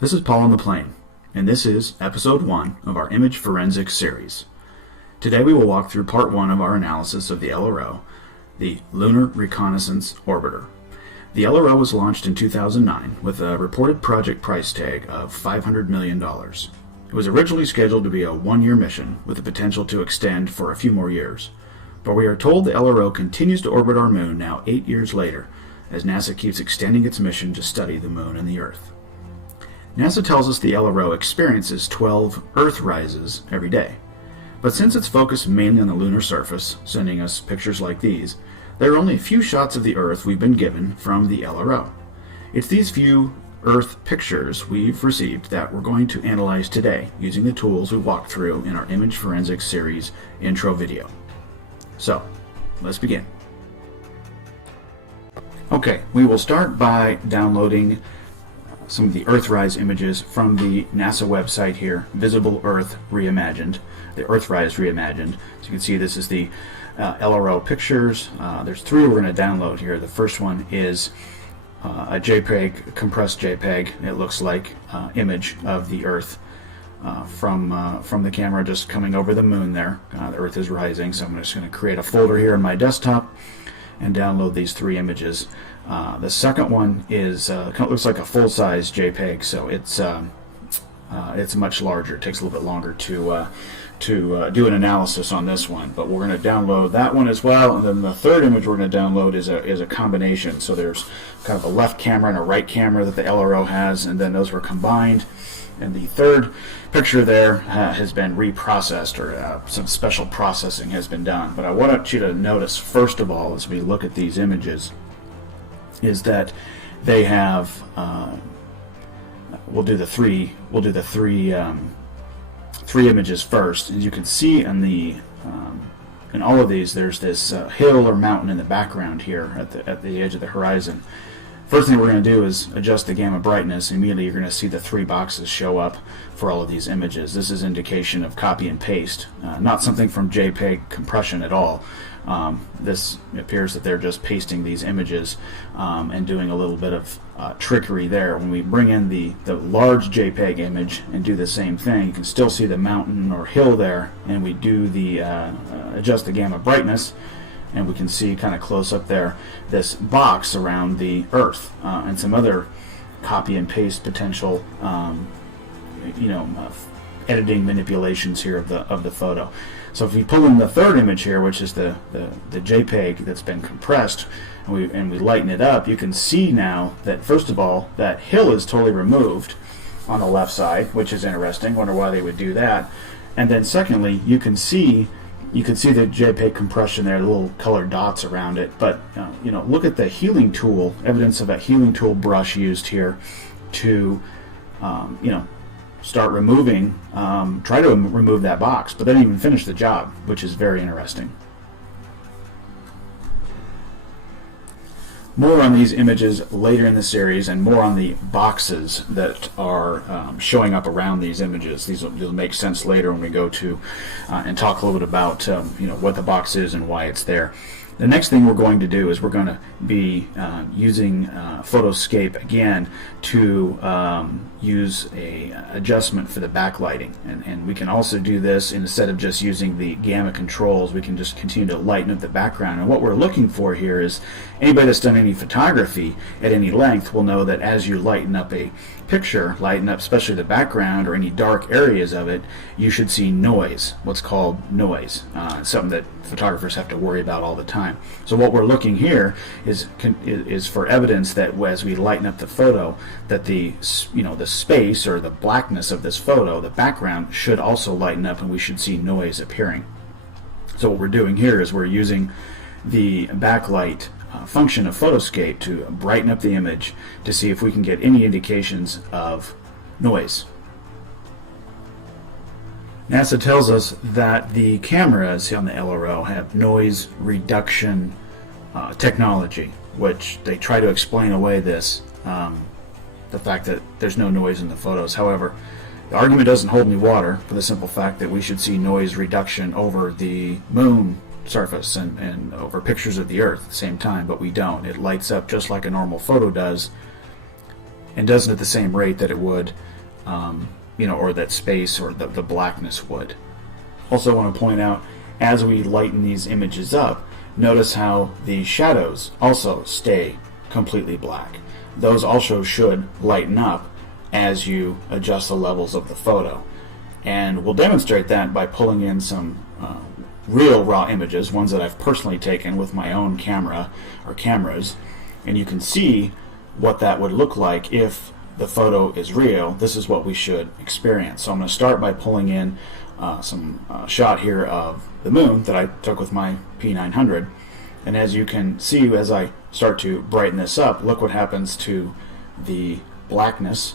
This is Paul on the Plane, and this is Episode 1 of our Image Forensics series. Today we will walk through Part 1 of our analysis of the LRO, the Lunar Reconnaissance Orbiter. The LRO was launched in 2009 with a reported project price tag of $500 million. It was originally scheduled to be a one-year mission with the potential to extend for a few more years. But we are told the LRO continues to orbit our moon now 8 years later, as NASA keeps extending its mission to study the moon and the Earth. NASA tells us the LRO experiences 12 Earth rises every day. But since it's focused mainly on the lunar surface, sending us pictures like these, there are only a few shots of the Earth we've been given from the LRO. It's these few Earth pictures we've received that we're going to analyze today using the tools we walked through in our Image Forensics series intro video. So, let's begin. Okay, we will start by downloading some of the Earthrise images from the NASA website here, Visible Earth Reimagined, the Earthrise Reimagined. So you can see this is the LRO pictures. There's three we're going to download here. The first one is a JPEG, compressed JPEG. It looks like image of the Earth from the camera just coming over the moon there. The Earth is rising, so I'm just going to create a folder here on my desktop and download these three images. The second one is looks like a full-size JPEG, so it's much larger. It takes a little bit longer to do an analysis on this one, but we're going to download that one as well. And then the third image we're going to download is a combination. So there's kind of a left camera and a right camera that the LRO has, and then those were combined. And the third picture there has been reprocessed, or some special processing has been done. But I want you to notice, first of all, as we look at these images, is that they have. We'll do the three images first. As you can see in all of these, there's this hill or mountain in the background here at the edge of the horizon. First thing we're going to do is adjust the gamma brightness. Immediately you're going to see the three boxes show up for all of these images. This is indication of copy and paste, not something from JPEG compression at all. This appears that they're just pasting these images and doing a little bit of trickery there. When we bring in the large JPEG image and do the same thing, you can still see the mountain or hill there, and we do the adjust the gamma brightness, and we can see kind of close up there this box around the Earth and some other copy and paste potential editing manipulations here of the photo. So if we pull in the third image here, which is the JPEG that's been compressed, and we lighten it up, you can see now that, first of all, that hill is totally removed on the left side, which is interesting. Wonder why they would do that. And then secondly, you can see the JPEG compression there, the little colored dots around it. But look at the healing tool, evidence of a healing tool brush used here to start removing, try to remove that box, but they didn't even finish the job, which is very interesting. More on these images later in the series, and more on the boxes that are showing up around these images. These will make sense later when we go to and talk a little bit about what the box is and why it's there. The next thing we're going to do is we're going to be using Photoscape again to use a adjustment for the backlighting, and we can also do this instead of just using the gamma controls. We can just continue to lighten up the background, and what we're looking for here is anybody that's done any photography at any length will know that as you lighten up a picture, lighten up especially the background or any dark areas of it, you should see noise, what's called noise. Something that photographers have to worry about all the time. So what we're looking here is for evidence that as we lighten up the photo, that the space or the blackness of this photo, the background, should also lighten up, and we should see noise appearing. So what we're doing here is we're using the backlight function of Photoscape to brighten up the image to see if we can get any indications of noise. NASA tells us that the cameras on the LRO have noise reduction technology, which they try to explain away the fact that there's no noise in the photos. However, the argument doesn't hold any water for the simple fact that we should see noise reduction over the moon surface and over pictures of the Earth at the same time, but we don't. It lights up just like a normal photo does and doesn't at the same rate that it would, or that space or the blackness would. Also want to point out, as we lighten these images up, notice how the shadows also stay completely black. Those also should lighten up as you adjust the levels of the photo. And we'll demonstrate that by pulling in some real raw images, ones that I've personally taken with my own camera or cameras, and you can see what that would look like if the photo is real. This is what we should experience. So I'm going to start by pulling in some shot here of the moon that I took with my P900, and as you can see, as I start to brighten this up, look what happens to the blackness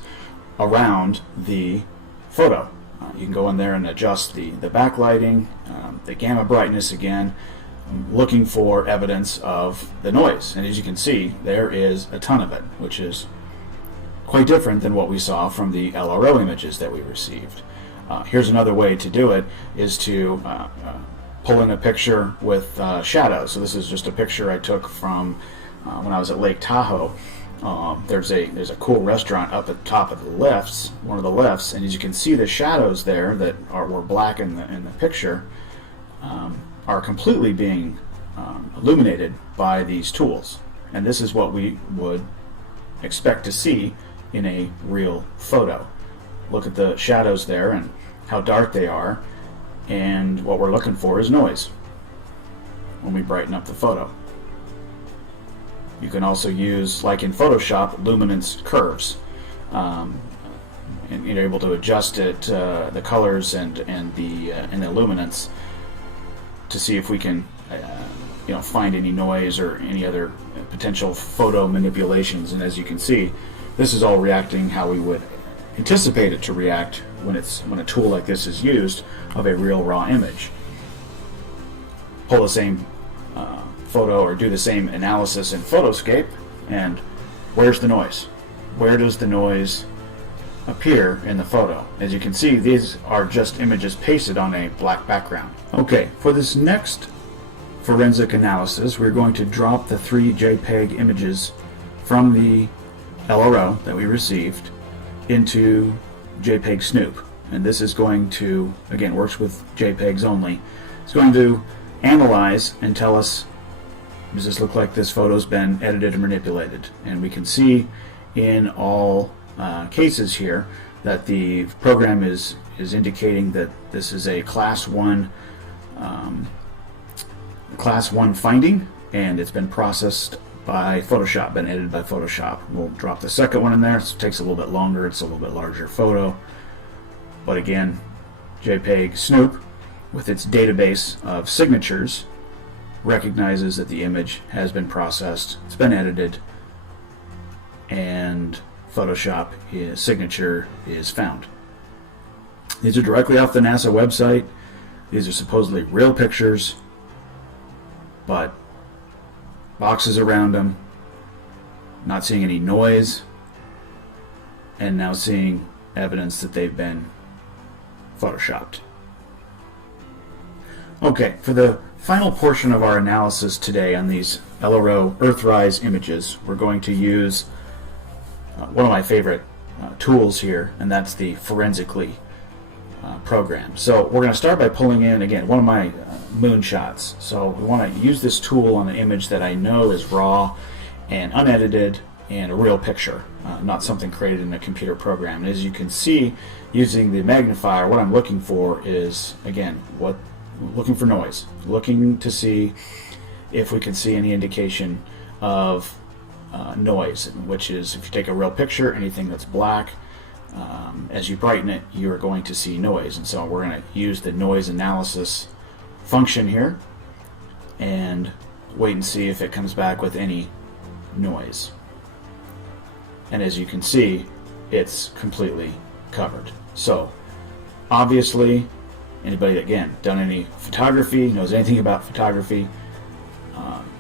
around the photo. You can go in there and adjust the backlighting, the gamma brightness again, looking for evidence of the noise. And as you can see, there is a ton of it, which is quite different than what we saw from the LRO images that we received. Here's another way to do it, is to pull in a picture with shadows. So this is just a picture I took from when I was at Lake Tahoe. There's a cool restaurant up at the top of the lifts, one of the lifts, and as you can see, the shadows there that were black in the picture are completely being illuminated by these tools. And this is what we would expect to see in a real photo. Look at the shadows there and how dark they are, and what we're looking for is noise when we brighten up the photo. You can also use, like in Photoshop, luminance curves, and you're able to adjust it, the colors and the luminance, to see if we can find any noise or any other potential photo manipulations. And as you can see, this is all reacting how we would anticipate it to react when a tool like this is used of a real raw image. Pull the same photo or do the same analysis in Photoscape, and where's the noise? Where does the noise appear in the photo? As you can see, these are just images pasted on a black background. Okay, for this next forensic analysis, we're going to drop the 3 JPEG images from the LRO that we received into JPEG Snoop. And this is going to, again, works with JPEGs only. It's going to analyze and tell us, does this look like this photo's been edited and manipulated? And we can see in all cases here that the program is indicating that this is a class 1 finding, and it's been processed by Photoshop, been edited by Photoshop. We'll drop the second one in there. So it takes a little bit longer. It's a little bit larger photo. But again, JPEG Snoop, with its database of signatures, recognizes that the image has been processed, it's been edited, and Photoshop signature is found. These are directly off the NASA website. These are supposedly real pictures, but boxes around them, not seeing any noise, and now seeing evidence that they've been photoshopped. Okay, for the final portion of our analysis today on these LRO Earthrise images, we're going to use one of my favorite tools here, and that's the Forensically program. So we're going to start by pulling in, again, one of my moon shots. So we want to use this tool on an image that I know is raw and unedited and a real picture, not something created in a computer program. And as you can see, using the magnifier, what I'm looking for is, again, looking for noise, looking to see if we can see any indication of noise, which is, if you take a real picture, anything that's black, as you brighten it, you're going to see noise. And so we're going to use the noise analysis function here and wait and see if it comes back with any noise. And as you can see, it's completely covered. So obviously, anybody that, again, done any photography, knows anything about photography,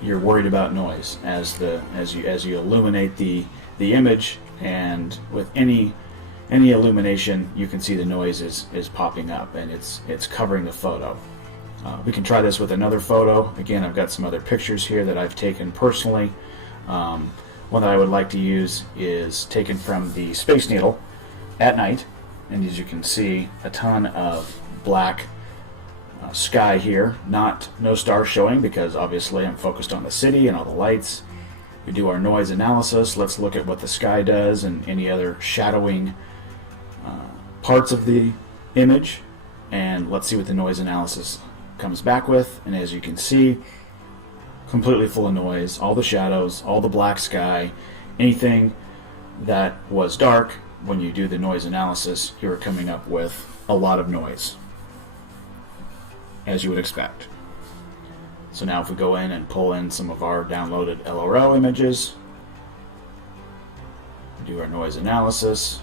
you're worried about noise as you illuminate the image, and with any illumination, you can see the noise is popping up, and it's covering the photo. We can try this with another photo. Again, I've got some other pictures here that I've taken personally One that I would like to use is taken from the Space Needle at night, and as you can see, a ton of black sky here. No stars showing because obviously I'm focused on the city and all the lights. We do our noise analysis. Let's look at what the sky does and any other shadowing parts of the image, and let's see what the noise analysis comes back with. And as you can see, completely full of noise, all the shadows, all the black sky, anything that was dark. When you do the noise analysis, you're coming up with a lot of noise, as you would expect. So now if we go in and pull in some of our downloaded LRO images, do our noise analysis,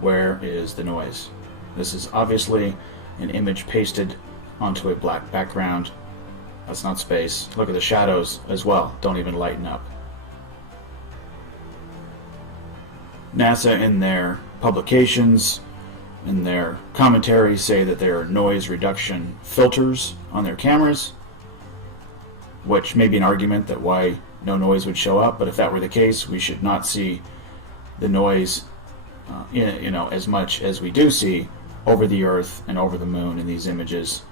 where is the noise? This is obviously an image pasted onto a black background. That's not space. Look at the shadows as well, don't even lighten up. NASA in their publications, in their commentaries, say that there are noise reduction filters on their cameras, which may be an argument that why no noise would show up, but if that were the case, we should not see the noise as much as we do see over the Earth and over the Moon in these images.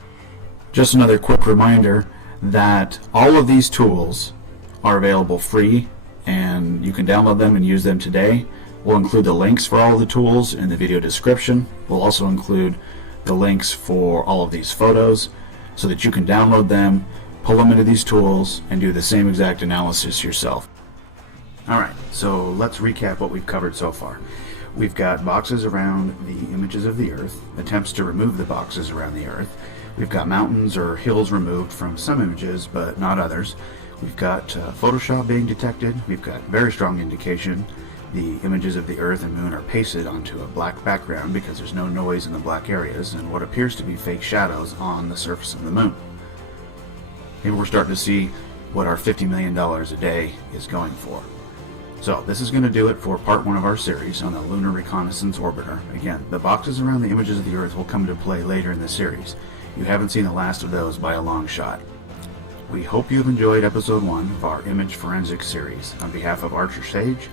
Just another quick reminder that all of these tools are available free, and you can download them and use them today. We'll include the links for all of the tools in the video description. We'll also include the links for all of these photos so that you can download them, pull them into these tools, and do the same exact analysis yourself. Alright, so let's recap what we've covered so far. We've got boxes around the images of the Earth, attempts to remove the boxes around the Earth. We've got mountains or hills removed from some images, but not others. We've got Photoshop being detected. We've got very strong indication the images of the Earth and Moon are pasted onto a black background because there's no noise in the black areas and what appears to be fake shadows on the surface of the Moon. Maybe we're starting to see what our $50 million a day is going for. So this is going to do it for part 1 of our series on the Lunar Reconnaissance Orbiter. Again, the boxes around the images of the Earth will come into play later in the series. You haven't seen the last of those by a long shot. We hope you've enjoyed episode 1 of our image forensics series. On behalf of Archer Sage,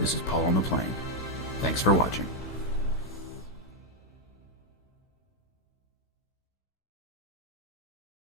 this is Paul on the Plane. Thanks for watching.